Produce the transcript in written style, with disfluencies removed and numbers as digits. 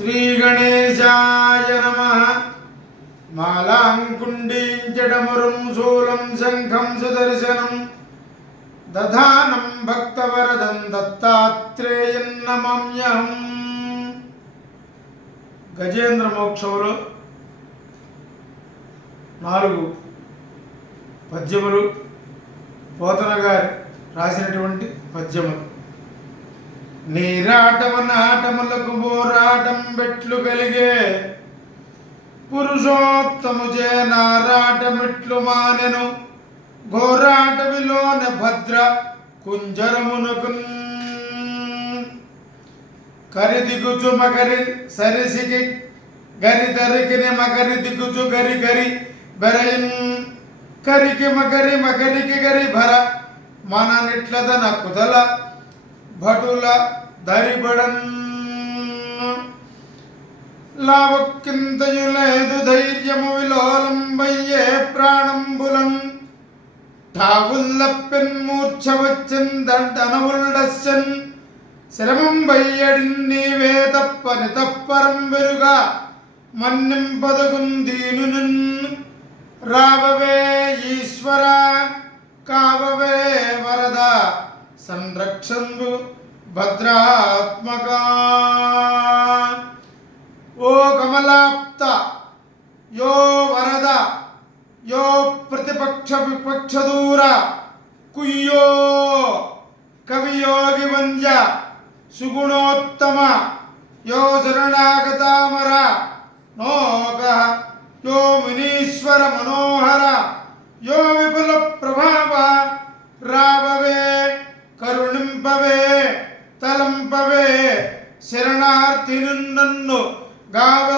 శ్రీగణేశాయ నమః. మాలాంకుండీంచడమురుం శూలం శంఖం సుదర్శనం దధానం భక్తవరదం దత్తాత్రేయం నమామ్యహం. గజేంద్ర మోక్షంలో 4 పద్యములు పోతన గారు రాసినటువంటి పద్యములు. నీరాటము నాటములకు పోరాటం బెట్లు కలిగే పురుషోత్తముచే నారాటమిట్లు మానెను ఘోరాటవిలోన భద్ర కుంజరమునకు కరిదిగుచు మకరి సరిసికి గరి తరికిని మకరి దిగుచు గరి గరి బెరయిన్ కరికి మకరి మకరికి గరి భర మన నిట్లదన కుదల భటుల దరిబడన్ లావక్కింతయులేదు ధైర్యము విలోలంబయ్యే ప్రాణంబులం ఠావుల్లప్పెన్ మూర్ఛ వచ్చెన్ దండనవుల్డస్సన్ శ్రమం బయ్యడిన్ నీవే తప్పని తప్పరం వెరుగా మన్నింపదగుందీనున్ రావవే ఈశ్వర కావవే వరద సంరక్షంబు భద్రాత్మక. ఓ కమలాప్త, యో వరద, యో ప్రతిపక్ష విపక్ష దూర కుయ్యో కవియోగి వంద్య సుగుణోత్తమ యో శరణాగతామర నోక యో మునీశ్వర మనోహర యో విపుల ప్రభావ రావవే కరుణింపవే తలంపవే శరణార్థి నన్ను గావ